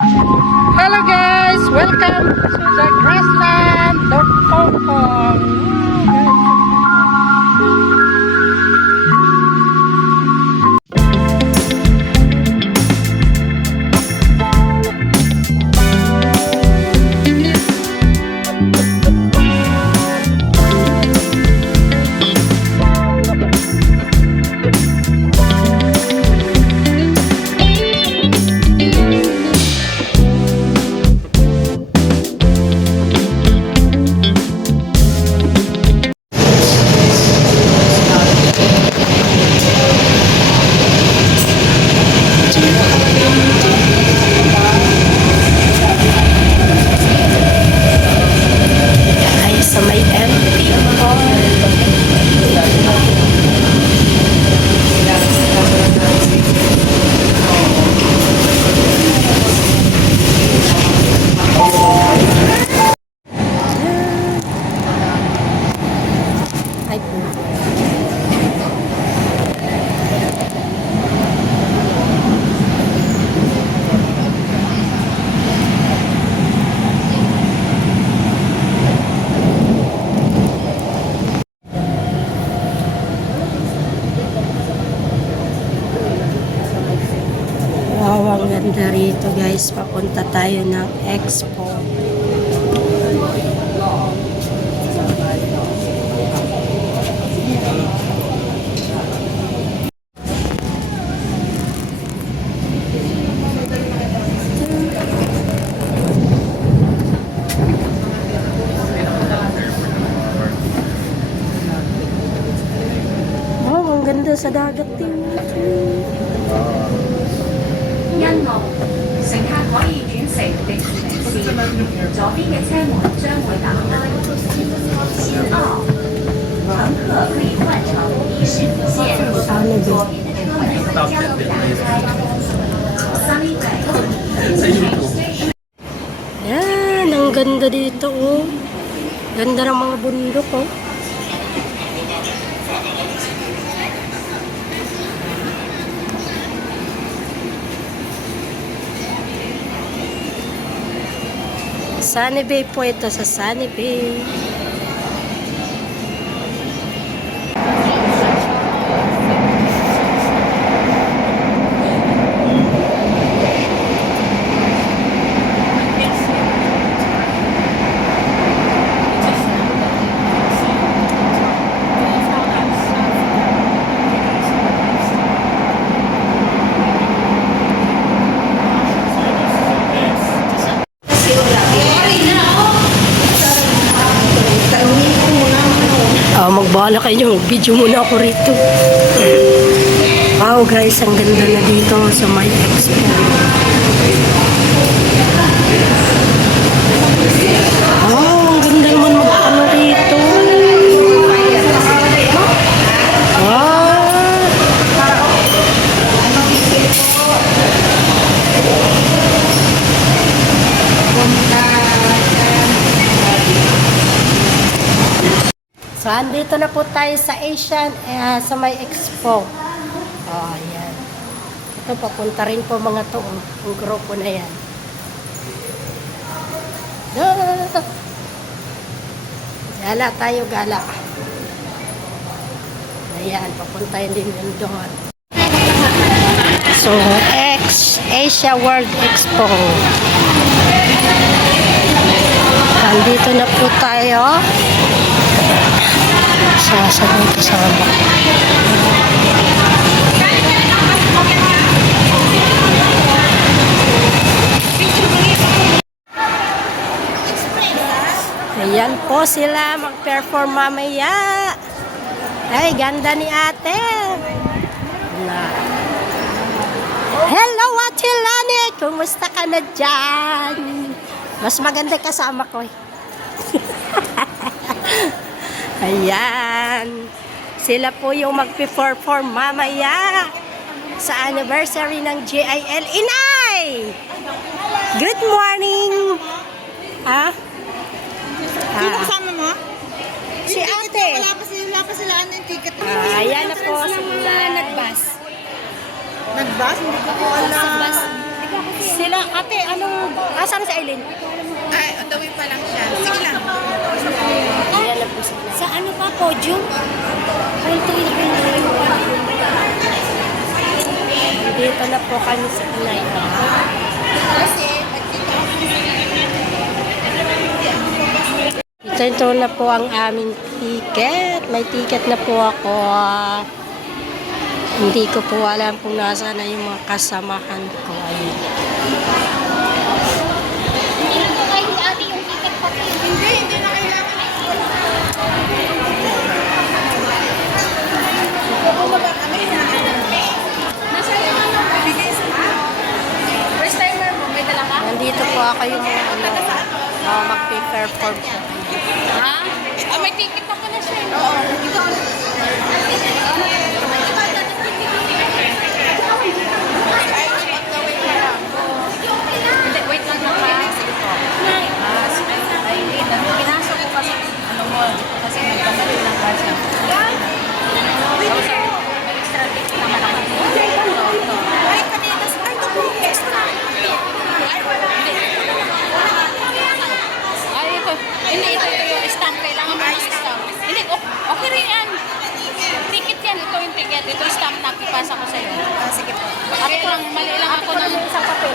Hello guys! Welcome to the grassland of Hong Kong. Ay, sa may empty ay po. Wow, ang ganda rito guys. Papunta tayo ng Expo. Wow, ang ganda sa dagat din. 欣澳，乘客可以轉乘迪士尼線，左邊嘅車門將會打開。欣澳，乘客可以換乘迪士尼線，左邊的車門將會打開。Sunny Bay。Yan, ang ganda dito oh. Ganda ng mga bundok oh. Sunny Bay po ito, sa Sunny Bay. Magbala kayo, video muna ako rito. Wow guys, ang ganda na dito sa may Expo. Wow, ang ganda naman mag-ano rito. So, andito na po tayo sa Asian, sa may Expo. Oh, ayan. Ito, papunta rin po mga to, ang grupo na yan. Gala tayo, gala. Ayan, papunta din yun doon. So, Asia World Expo. Andito na po tayo. Sasagot kasama. Ayan po sila mag-perform mamaya. Ay, ganda ni ate. Hello, Ate Lani. Kumusta ka na dyan? Mas maganda kasama ko eh. Ayan. Sila po yung mag-perform mamaya sa anniversary ng GIL. Inay! Good morning! Ha? Sino kasama mo? Si ate. Wala pa sila ano yung ticket. Ayan na po sila. Nagbas? Hindi ko po alam. Sila, ate, asan si Aileen? Ay, on the way pa lang siya. Sige lang. Ayan na po sila. Sa ano pa, podium? Dito na po kami sa Inay. Kasi, Ito na po ang aming ticket. May ticket na po ako. Hindi ko po alam kung nasa na yung mga kasamahan ko. Ayun. Hindi na po kayo ate yung ticket pa kayo. hindi na kailangan. Bumaba kami na. Nasa yung ano? Bigay sa First timer mo, may dala ka? Nandito po ako yung mga mag-perform po. Ha? Ah, may ticket na pala siya. Oo, ikaw. Hindi, wait lang na ka. Pinasok ko kasi, ano mo, kasi nagkamali lang kasi. May extra ticket naman ako. Ay, kanina. Ay, ito po, extra. Ay, wala. Ay, ito. Hindi, ito yung stamp. Kailangan mo ng stamp. Hindi, okay rin yan. Ticket yan. Ito yung ticket. Ito yung stamp na ipasa ko sa'yo. Sige po. Ako lang, mali lang ako ng isang papel.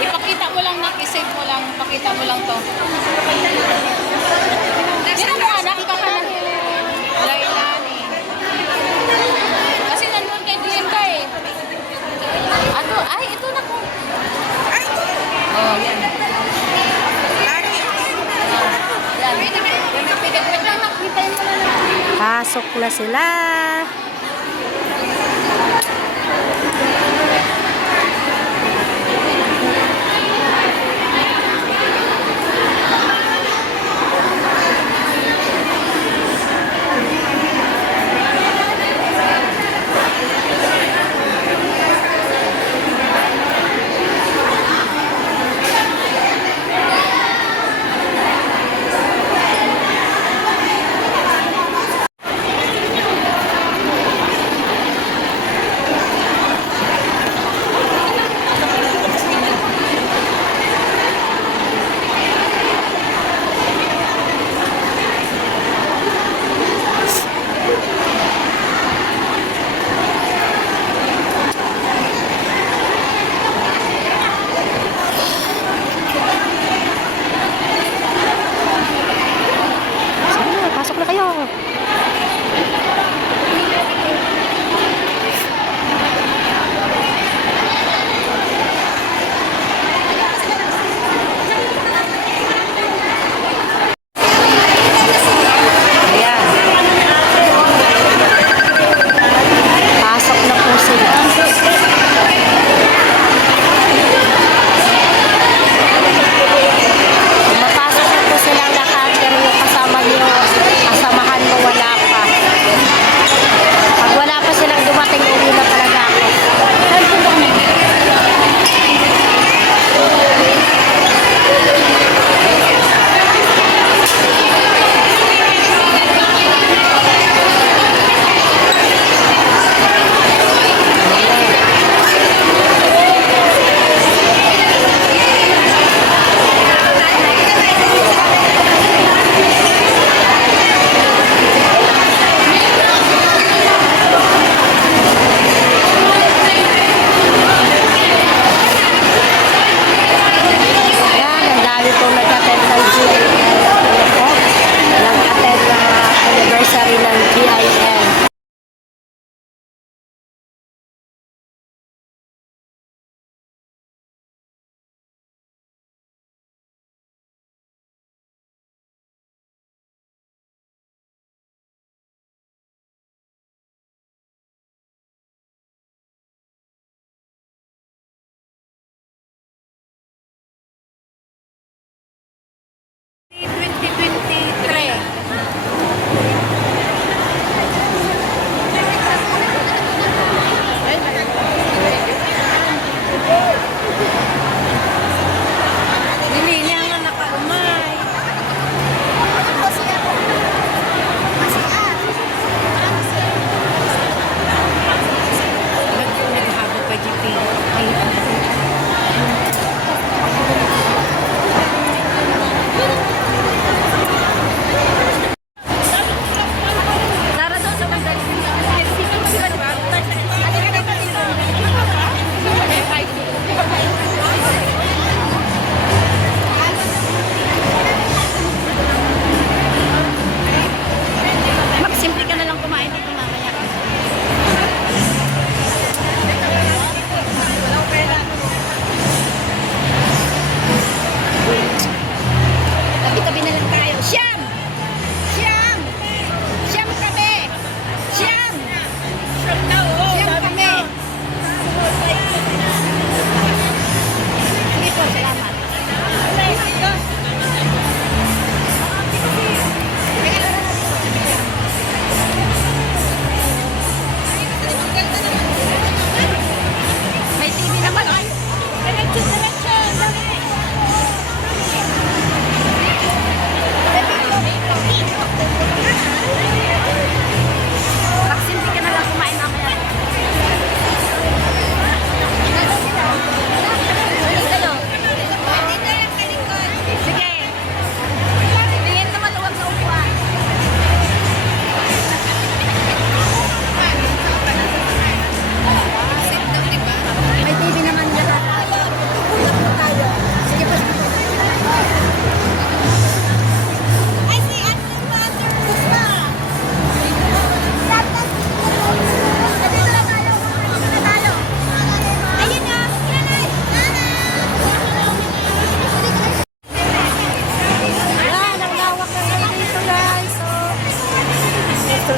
Ipakita mo lang, Nick. I-save mo lang. Ipakita mo lang to. Sino mo anak? Baka na Lailani. Kasi nandun kay Glenda eh. Ato, ay, ito na po. Ay, Oh, yan. Lari. Yan. Wait lang, nakita mo na lang. Pasok na sila.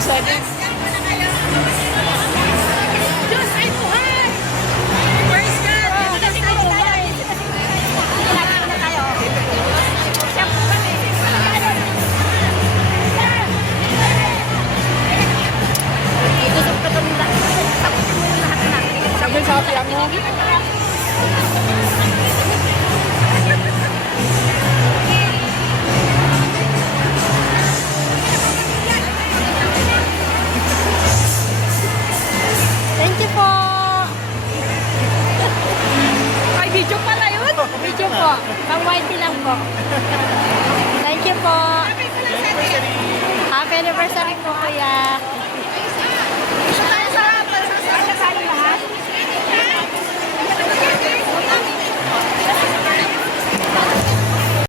Mercedes. Diyos ay buhay! Praise God! Kasi tayo. Kailangan na tayo. Siya po kami. Gusto ko kami lahat. Tapusin mo yung lahat na. Sabi sa ate mo. Thank you po. Ay, video pala yun. Video po. Pang whitey lang po. Thank you po. Happy anniversary po, kuya.